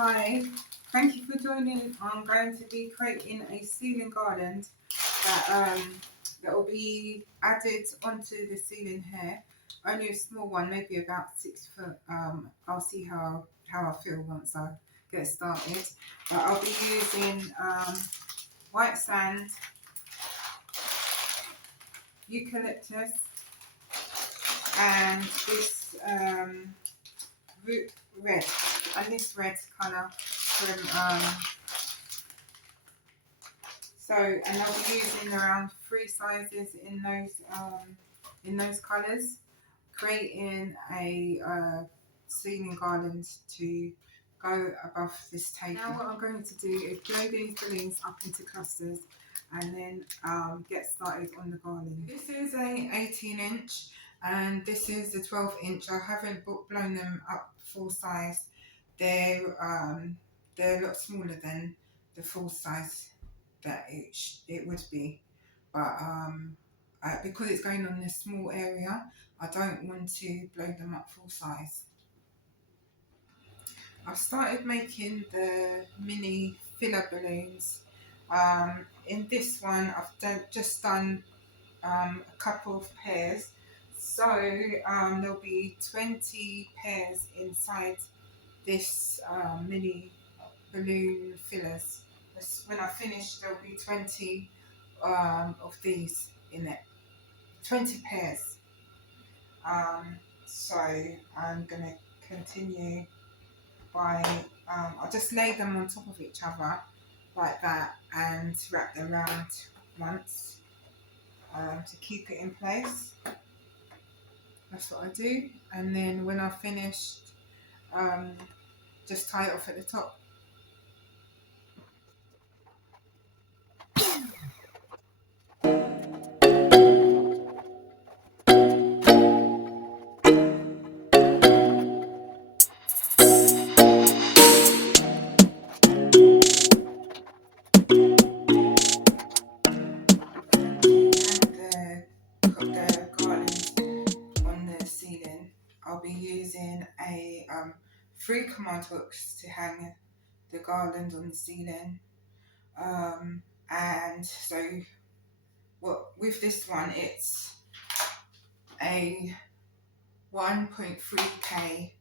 Hi, thank you for joining. I'm going to be creating a ceiling garland that will be added onto the ceiling here. Only a small one, maybe about 6 foot. I'll see how I feel once I get started. But I'll be using white sand, eucalyptus, and this root red, and this red colour from and I'll be using around 3 sizes in those colours, creating a ceiling garland to go above this table. Now what I'm going to do is blow these balloons up into clusters and then get started on the garland. This is a 18-inch and this is a 12-inch. I haven't blown them up full size. They're a lot smaller than the full size that it would be, but because it's going on this small area, I don't want to blow them up full size. I've started making the mini filler balloons. In this one I've just done a couple of pairs, so there'll be 20 pairs inside this mini balloon fillers. When I finish, there'll be 20 of these in it, 20 pairs. So I'm going to continue by, I'll just lay them on top of each other like that and wrap them around once to keep it in place. That's what I do, and then when I've finished, just tie it off at the top. I'll be using a 3 command hooks to hang the garland on the ceiling, and so with this one it's a 1.3k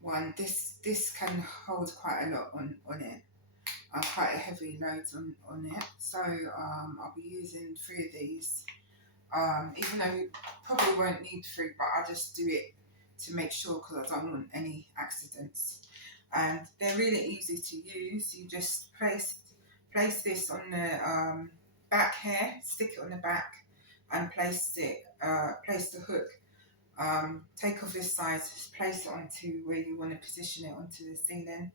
one. This can hold quite a lot on it, quite a heavy load on it, so I'll be using 3 of these. Even though you probably won't need 3, but I just do it to make sure because I don't want any accidents. And they're really easy to use. You just place this on the back here, stick it on the back, and place the hook. Take off this side, place it onto where you want to position it onto the ceiling.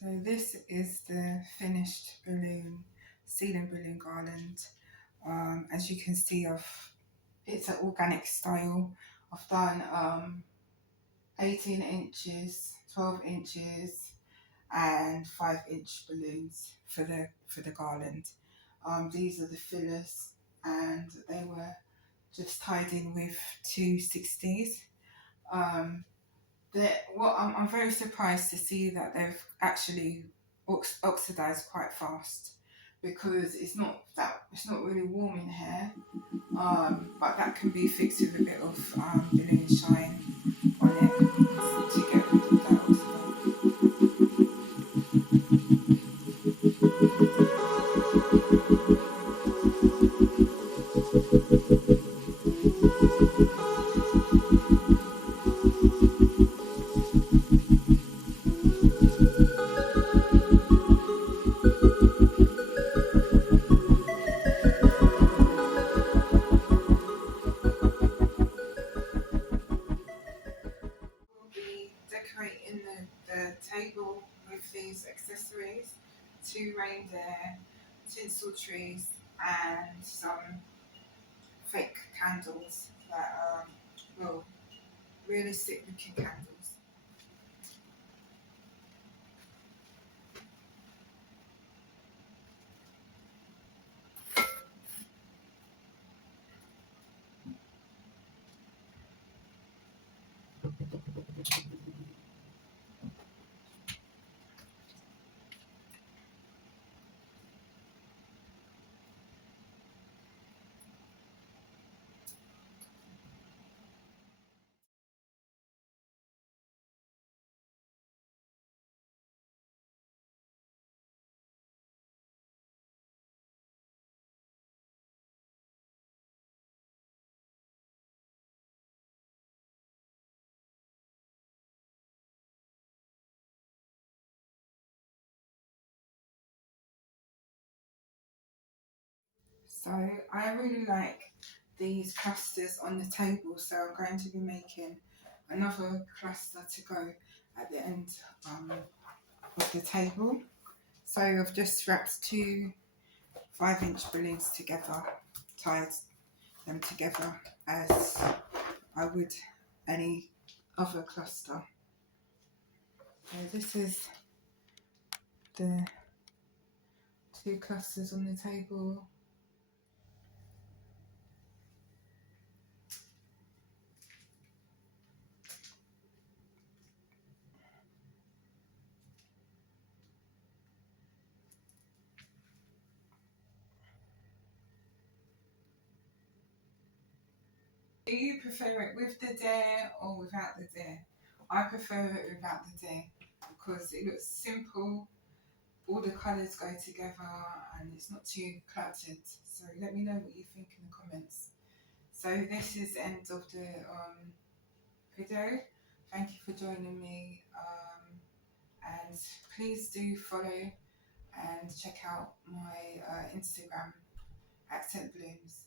So this is the finished ceiling balloon garland. As you can see, it's an organic style. I've done 18 inches, 12 inches, and 5-inch balloons for the garland. These are the fillers, and they were just tied in with 2 60s. I'm very surprised to see that they've actually oxidized quite fast, because it's not really warm in here, but that can be fixed with a bit of balloon shine on it to get rid of that oxidation. accessories, 2 reindeer, tinsel trees, and some fake candles that well, realistic looking candles. So I really like these clusters on the table, so I'm going to be making another cluster to go at the end of the table. So I've just wrapped 2 5-inch balloons together, tied them together as I would any other cluster. So this is the 2 clusters on the table. Do you prefer it with the dare or without the dare? I prefer it without the dare because it looks simple, all the colours go together and it's not too cluttered. So let me know what you think in the comments. So this is the end of the video. Thank you for joining me, and please do follow and check out my Instagram, Accent Blooms.